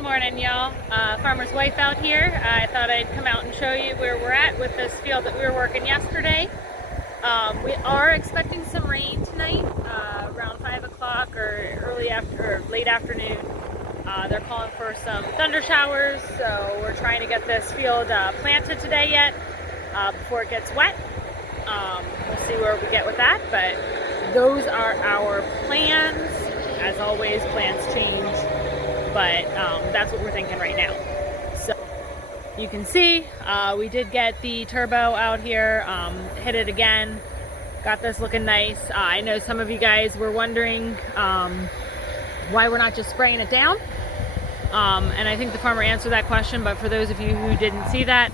Good morning, y'all. Farmer's wife out here. I thought I'd come out and show you where we're at with this field that we were working yesterday. We are expecting some rain tonight, around 5 o'clock or late afternoon. They're calling for some thunder showers, so we're trying to get this field planted today yet before it gets wet. We'll see where we get with that, but those are our plans. As always, plans change, but that's what we're thinking right now. So you can see we did get the turbo out here, hit it again, got this looking nice. I know some of you guys were wondering why we're not just spraying it down, and I think the farmer answered that question, but for those of you who didn't see that,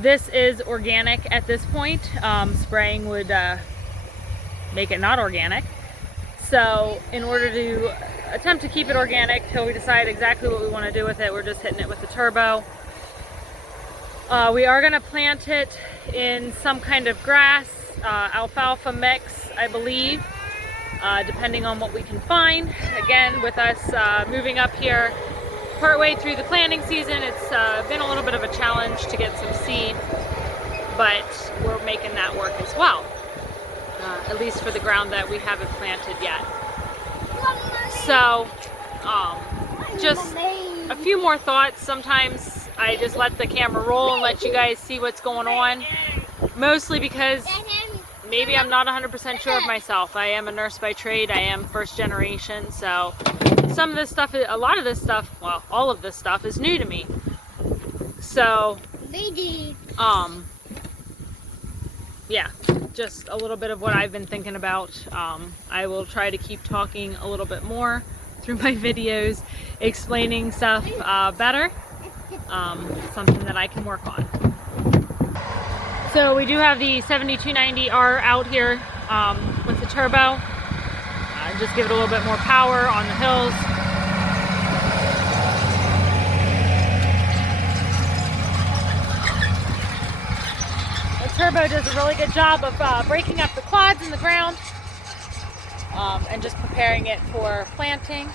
this is organic at this point. Spraying would make it not organic. So in order to attempt to keep it organic till we decide exactly what we want to do with it, we're just hitting it with the turbo. We are going to plant it in some kind of grass, alfalfa mix, I believe, depending on what we can find. Again, with us moving up here partway through the planting season, it's been a little bit of a challenge to get some seed, but we're making that work as well. At least for the ground that we haven't planted yet. So, just a few more thoughts. Sometimes I just let the camera roll and let you guys see what's going on. Mostly because maybe I'm not 100% sure of myself. I am a nurse by trade. I am first generation. So some of this stuff, a lot of this stuff, well, all of this stuff is new to me. So, yeah, just a little bit of what I've been thinking about. I will try to keep talking a little bit more through my videos, explaining stuff better, something that I can work on. So we do have the 7290R out here with the turbo. Just give it a little bit more power on the hills. Turbo does a really good job of breaking up the clods in the ground and just preparing it for planting.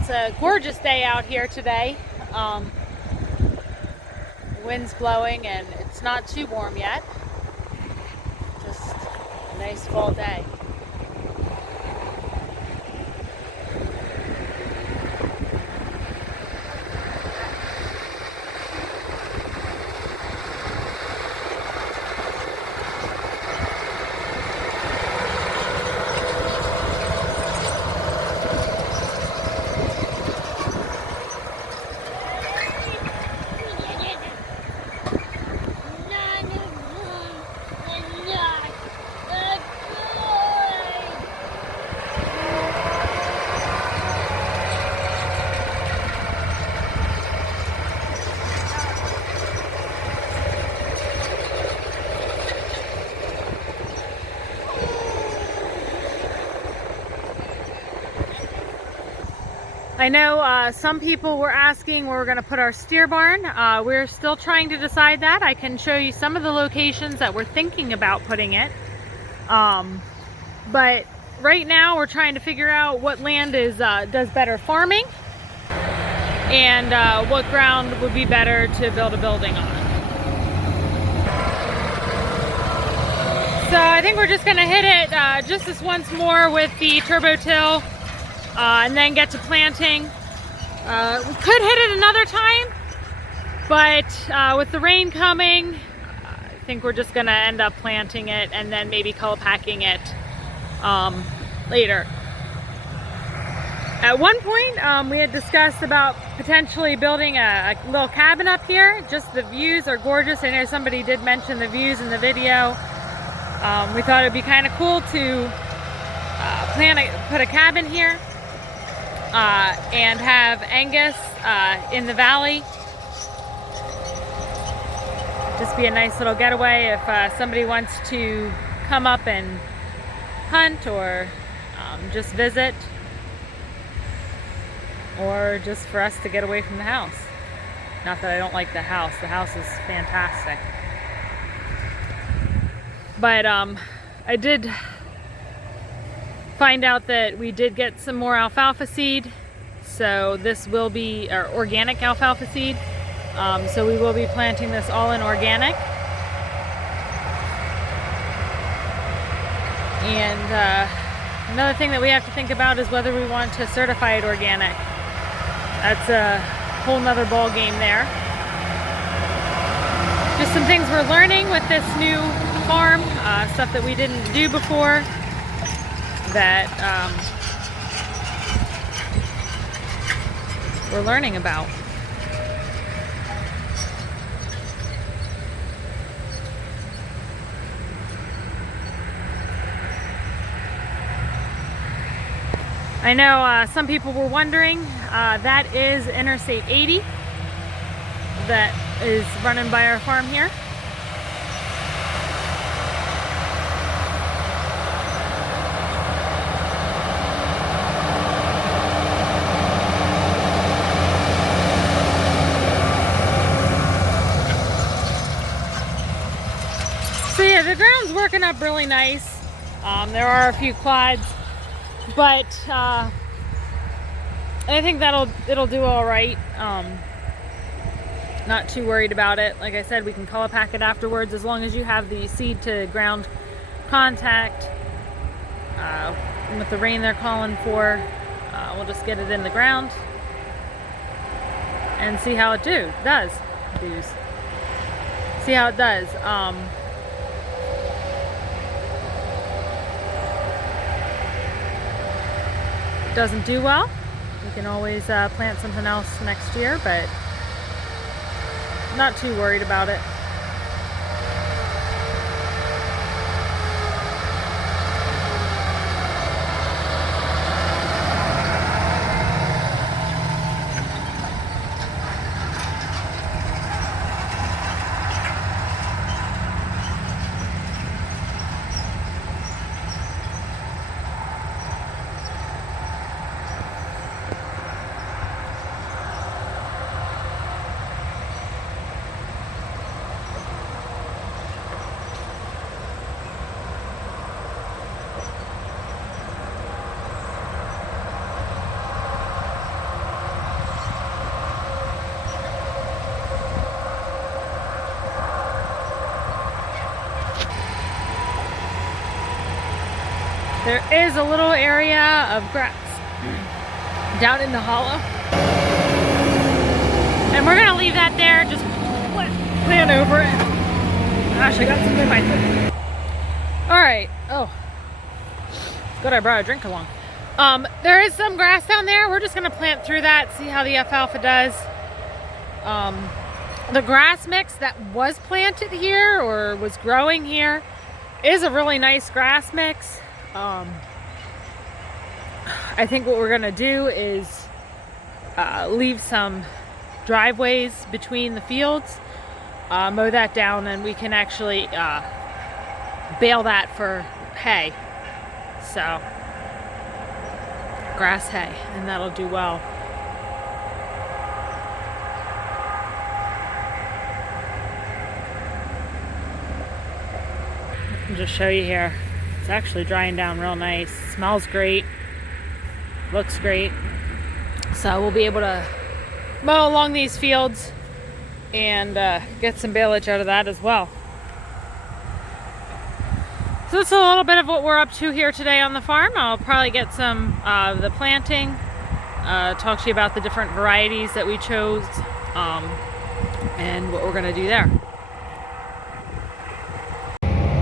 It's a gorgeous day out here today. The wind's blowing and it's not too warm yet. Just a nice fall day. I know some people were asking where we're going to put our steer barn. We're still trying to decide that. I can show you some of the locations that we're thinking about putting it. But right now we're trying to figure out what land does better farming and what ground would be better to build a building on. So I think we're just going to hit it just this once more with the turbo till. And then get to planting. We could hit it another time, but with the rain coming, I think we're just gonna end up planting it and then maybe color packing it later. At one point, we had discussed about potentially building a little cabin up here. Just the views are gorgeous. I know somebody did mention the views in the video. We thought it'd be kind of cool to put a cabin here. And have Angus in the valley. Just be a nice little getaway if somebody wants to come up and hunt or just visit, or just for us to get away from the house. Not that I don't like the house is fantastic. But I did find out that we did get some more alfalfa seed, So this will be our organic alfalfa seed. So we will be planting this all in organic. And another thing that we have to think about is whether we want to certify it organic. That's a whole nother ball game there. Just some things we're learning with this new farm, stuff that we didn't do before that we're learning about. I know some people were wondering, that is Interstate 80 that is running by our farm here. So yeah, the ground's working up really nice. There are a few clods, but I think it'll do all right. Not too worried about it. Like I said, we can color pack it afterwards as long as you have the seed to ground contact. With the rain they're calling for, we'll just get it in the ground and see how it does. See how it does. It doesn't do well, we can always plant something else next year, but not too worried about it. There is a little area of grass down in the hollow, and we're gonna leave that there, just plant over it. Gosh, I got something in my foot. All right, oh, good, I brought a drink along. There is some grass down there. We're just gonna plant through that, see how the alfalfa does. The grass mix that was planted here or was growing here is a really nice grass mix. I think what we're gonna do is leave some driveways between the fields, mow that down, and we can actually bale that for hay. So grass hay, and that'll do well. I'll just show you here. It's actually drying down real nice. Smells great. Looks great. So we'll be able to mow along these fields and get some baleage out of that as well. So that's a little bit of what we're up to here today on the farm. I'll probably get some of the planting, talk to you about the different varieties that we chose, and what we're gonna do there.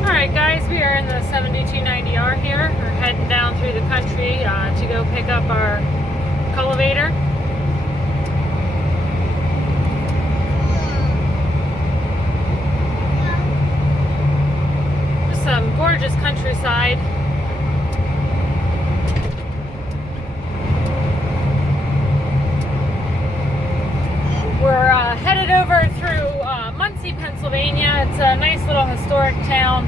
Alright guys, we are in the 7290R here. We're heading down through the country to go pick up our cultivator. Just some gorgeous countryside. We're headed over through Muncie, Pennsylvania. It's a nice little historic town.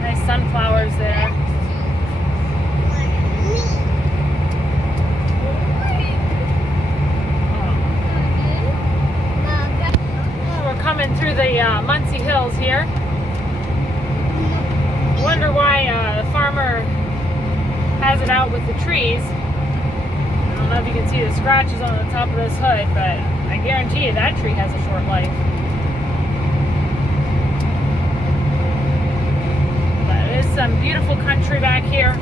Nice sunflowers there. We're coming through the Muncie Hills here. Wonder why the farmer has it out with trees. I don't know if you can see the scratches on the top of this hood, but I guarantee you that tree has a short life. But it is some beautiful country back here.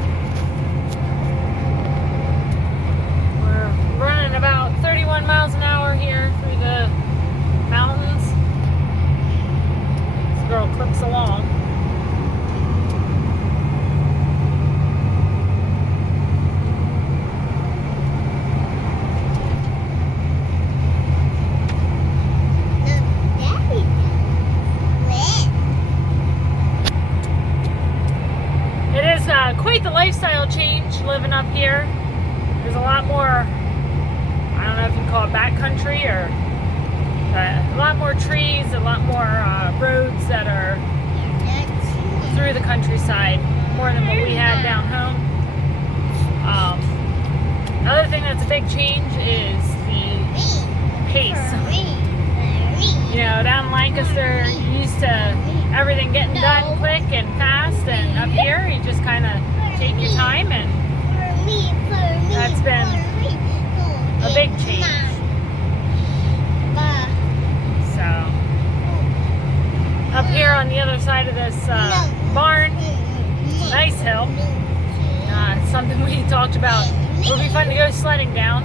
We're running about 31 miles an hour here through the mountains. This girl clips along. Quite the lifestyle change living up here. There's a lot more, I don't know if you can call it backcountry, or a lot more trees, a lot more roads that are through the countryside, more than what we had down home. Another thing that's a big change is the pace. You know, down in Lancaster, you used to everything getting done quick and fast, and up here you just kind of take your time, and that's been a big change. So up here on the other side of this barn, nice hill. It's something we talked about. It would be fun to go sledding down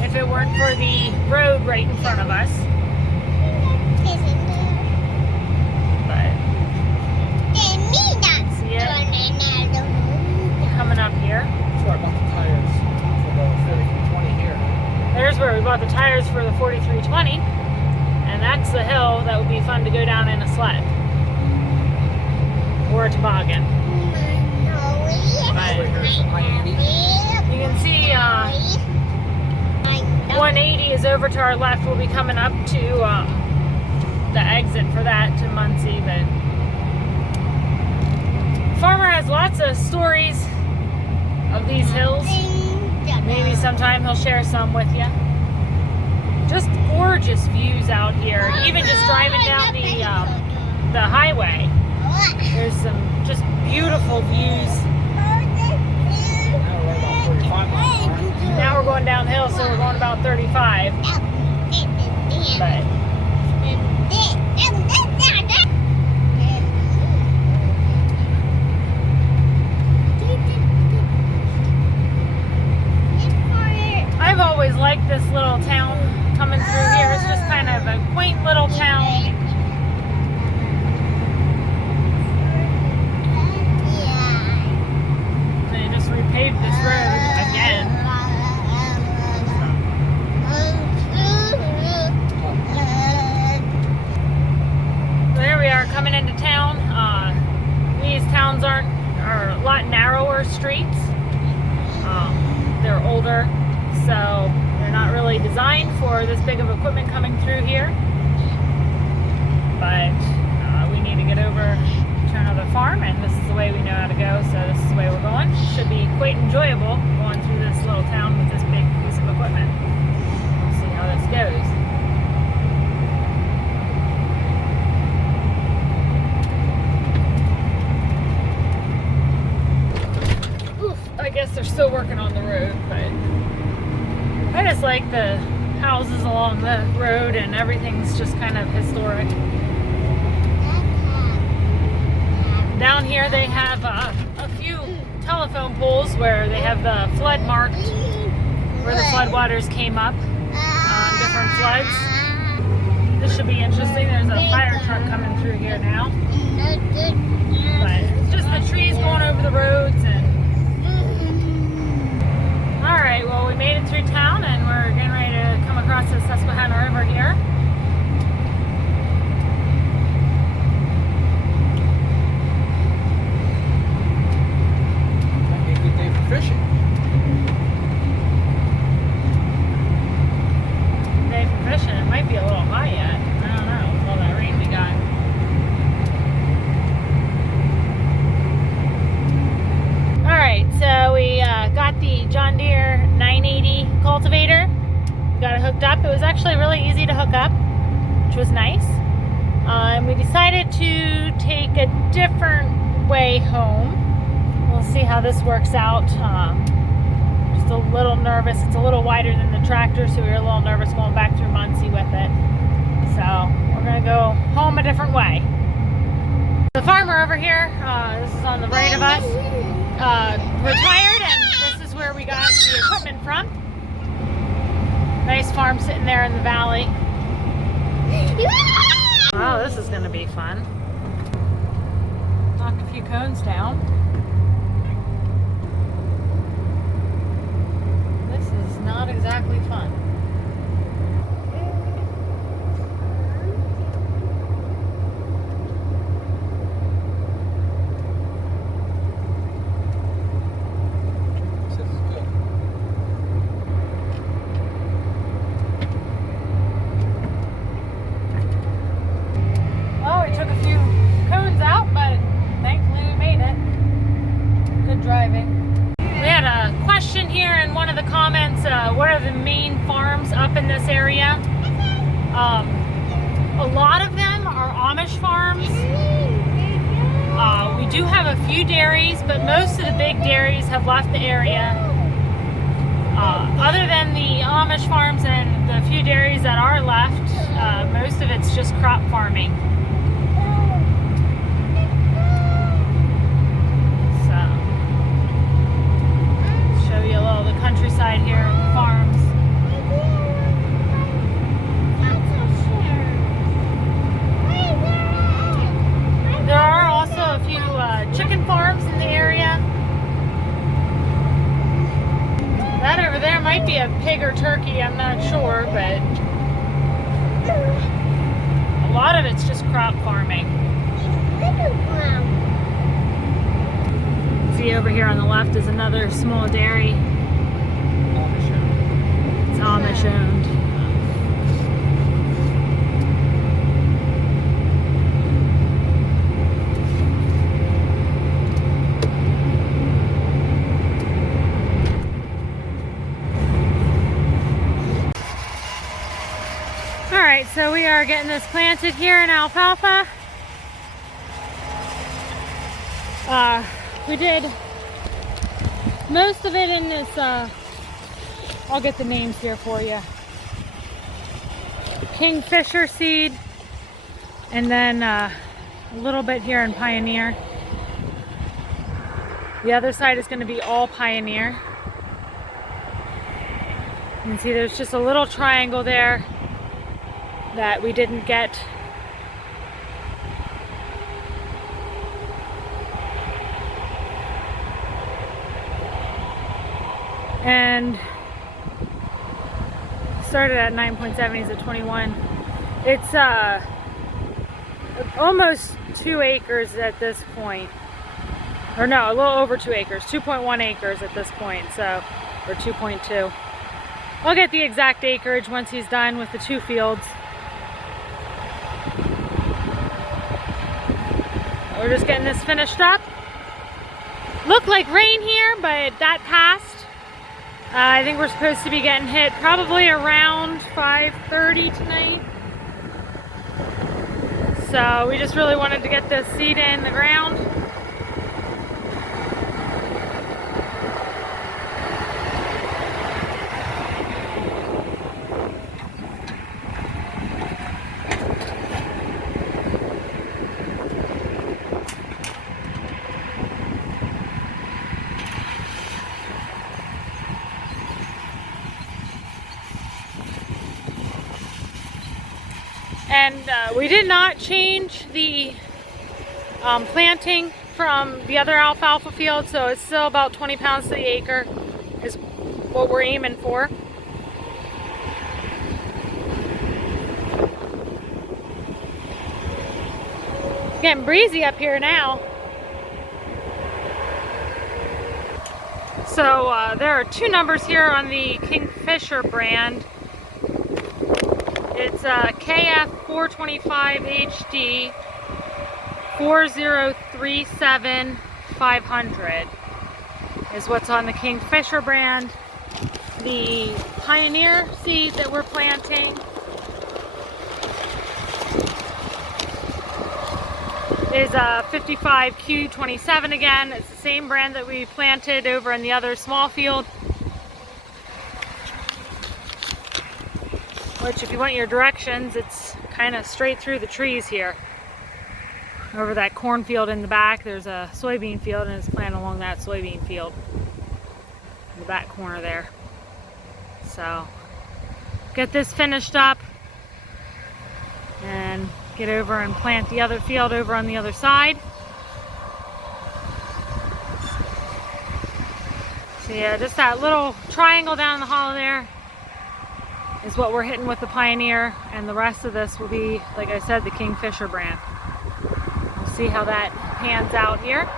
if it weren't for the road right in front of us. Coming up here. Sorry about the tires for the 4320 here. There's where we bought the tires for the 4320, and that's the hill that would be fun to go down in a sled or a toboggan. But you can see 180 is over to our left. We'll be coming up to the exit for that to Muncie, but Farmer has lots of stories of these hills. Maybe sometime he'll share some with you. Just gorgeous views out here. Even just driving down the highway, there's some just beautiful views. Now we're going downhill, so we're going about 35. But I've always liked this little town coming through here. It's just kind of a quaint little town. They just repaved this road again. So there we are coming into town. These towns are a lot narrower streets. They're older. So they're not really designed for this big of equipment coming through here. But we need to get over to another farm, and this is the way we know how to go, so this is the way we're going. Should be quite enjoyable going through this little town with this big piece of equipment. We'll see how this goes. I guess they're still working on the road, but I just like the houses along the road, and everything's just kind of historic. Down here they have a few telephone poles where they have the flood marked, where the flood waters came up on different floods. This should be interesting. There's a fire truck coming through here now. But it's just the trees going over the roads. And alright, well, we made it through town, and we're getting ready to come across the Susquehanna River here. Might be a good day for fishing. Day for fishing. It might be a little high yet. I don't know, with all that rain we got. Alright, so we got the John Deere 980 cultivator. We got it hooked up. It was actually really easy to hook up, which was nice. And we decided to take a different way home. We'll see how this works out. nervous. It's a little wider than the tractor, so we were a little nervous going back through Muncie with it. So we're gonna go home a different way. The farmer over here, this is on the right of us, retired, and this is where we got the equipment from. Nice farm sitting there in the valley. Oh, this is gonna be fun. Knocked a few cones down. This is not exactly fun. Well, we took a few cones out, but thankfully we made it. Good driving. We had a question here in one of the comments, what are the main farms up in this area? A lot of them are Amish farms. We do have a few dairies, but most of the big dairies have left the area. Other than the Amish farms and the few dairies that are left, most of it's just crop farming. Show you a little of the countryside here, the farms. There are also a few chicken farms in the area. That over there might be a pig or turkey, I'm not sure, but a lot of it's just crop farming. See, over here on the left is another small dairy. It's Amish owned. Alright, so we are getting this planted here in alfalfa. We did most of it in this, I'll get the names here for you. Kingfisher seed, and then a little bit here in Pioneer. The other side is going to be all Pioneer. You can see there's just a little triangle there that we didn't get. And started at 9.7, he's at 21. It's almost 2 acres at this point. Or no, a little over 2 acres, 2.1 acres at this point, so, or 2.2. I'll get the exact acreage once he's done with the 2 fields. We're just getting this finished up. Looked like rain here, but that passed. I think we're supposed to be getting hit probably around 5:30 tonight. So we just really wanted to get this seed in the ground. And we did not change the planting from the other alfalfa field, so it's still about 20 pounds to the acre is what we're aiming for. It's getting breezy up here now. So there are 2 numbers here on the Kingfisher brand. It's KF425HD 4037 500 is what's on the Kingfisher brand. The Pioneer seed that we're planting is a 55Q27 again. It's the same brand that we planted over in the other small field. which if you want your directions, it's kind of straight through the trees here. Over that cornfield in the back, there's a soybean field, and it's planted along that soybean field in the back corner there. So get this finished up and get over and plant the other field over on the other side. So yeah, just that little triangle down the hollow there is what we're hitting with the Pioneer, and the rest of this will be, like I said, the Kingfisher brand. We'll see how that pans out here.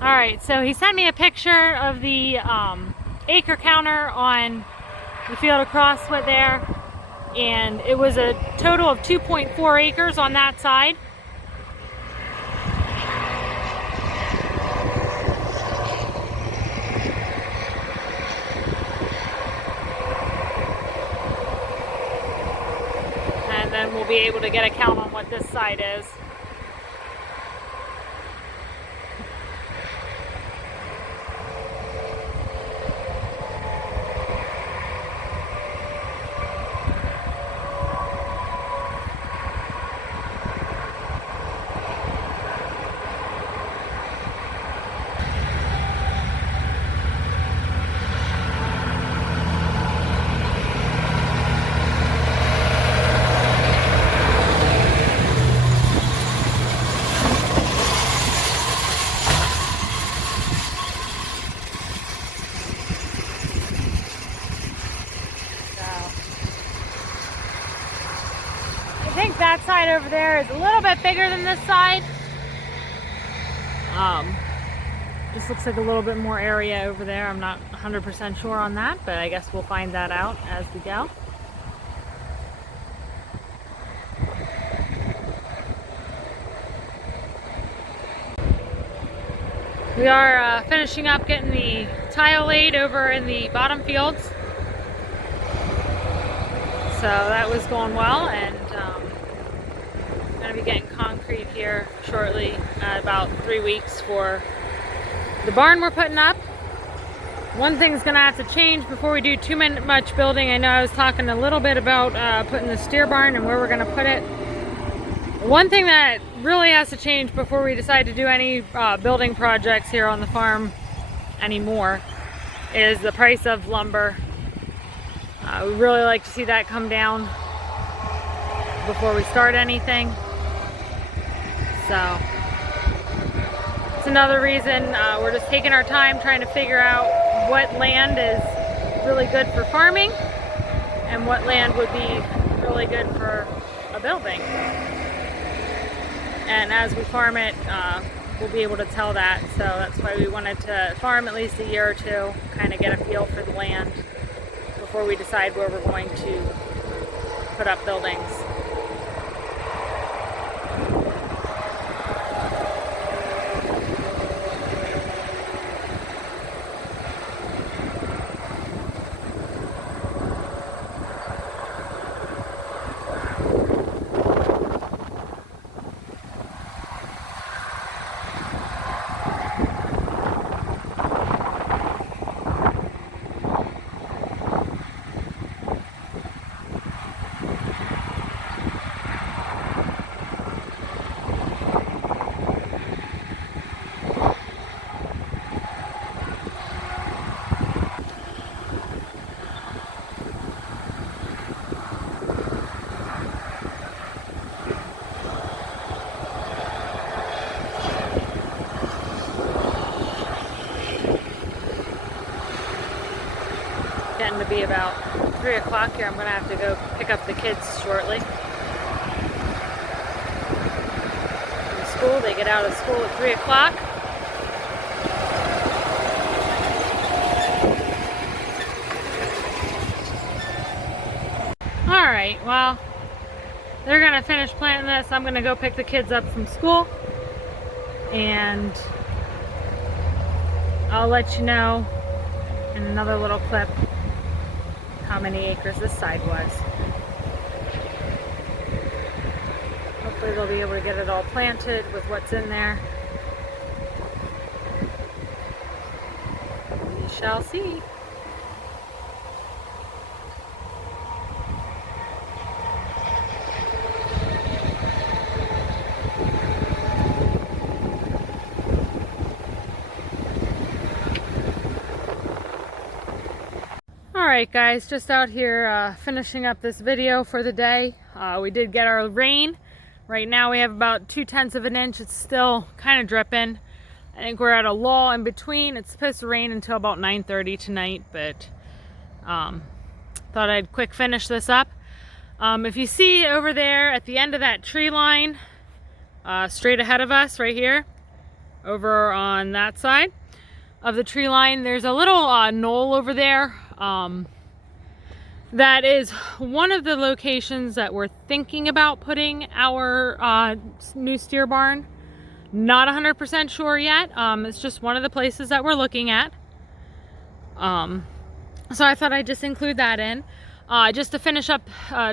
Alright, so he sent me a picture of the acre counter on the field across with there, and it was a total of 2.4 acres on that side. And then we'll be able to get a count on what this side is. I think that side over there is a little bit bigger than this side. Just looks like a little bit more area over there. I'm not 100% sure on that, but I guess we'll find that out as we go. We are finishing up getting the tile laid over in the bottom fields. So that was going well, and I'm going to be getting concrete here shortly, about 3 weeks for the barn we're putting up. One thing's going to have to change before we do too much building. I know I was talking a little bit about putting the steer barn and where we're going to put it. One thing that really has to change before we decide to do any building projects here on the farm anymore is the price of lumber. We really like to see that come down before we start anything. So it's another reason we're just taking our time trying to figure out what land is really good for farming and what land would be really good for a building. And as we farm it, we'll be able to tell that. So that's why we wanted to farm at least a year or two, kind of get a feel for the land before we decide where we're going to put up buildings. Getting to be about 3 o'clock here. I'm going to have to go pick up the kids shortly from school. They get out of school at 3 o'clock. Alright, well, they're going to finish planting this. I'm going to go pick the kids up from school and I'll let you know in another little clip how many acres this side was. Hopefully they'll be able to get it all planted with what's in there. We shall see. Alright guys, just out here finishing up this video for the day. We did get our rain. Right now we have about 2/10 of an inch. It's still kind of dripping. I think we're at a lull in between. It's supposed to rain until about 9:30 tonight, but thought I'd quick finish this up. If you see over there at the end of that tree line, straight ahead of us right here, over on that side of the tree line, there's a little knoll over there. That is one of the locations that we're thinking about putting our new steer barn. Not 100% sure yet. It's just one of the places that we're looking at. So I thought I'd just include that in. Just to finish up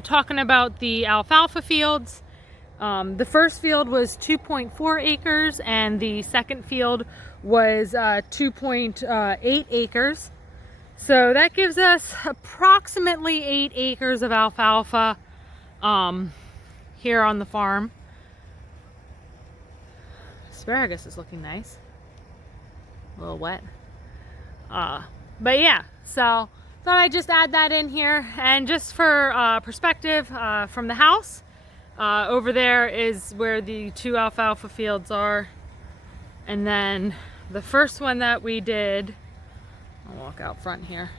talking about the alfalfa fields. The first field was 2.4 acres and the second field was 2.8 acres. So that gives us approximately 8 acres of alfalfa here on the farm. Asparagus is looking nice. A little wet. But yeah, so thought I'd just add that in here. And just for perspective from the house, over there is where the 2 alfalfa fields are. And then the first one that we did, I'll walk out front here.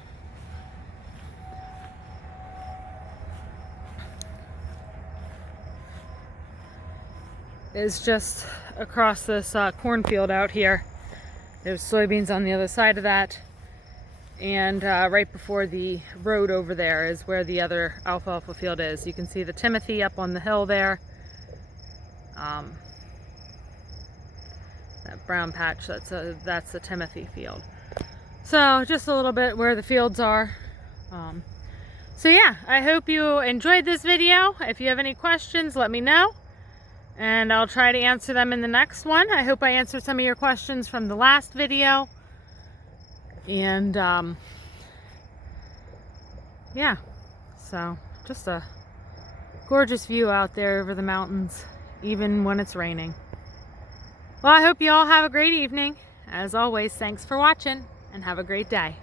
Is just across this cornfield out here. There's soybeans on the other side of that. And right before the road over there is where the other alfalfa field is. You can see the Timothy up on the hill there. That brown patch, that's the Timothy field. So just a little bit where the fields are. So yeah, I hope you enjoyed this video. If you have any questions, let me know. And I'll try to answer them in the next one. I hope I answered some of your questions from the last video. And yeah, so just a gorgeous view out there over the mountains, even when it's raining. Well, I hope you all have a great evening. As always, thanks for watching and have a great day.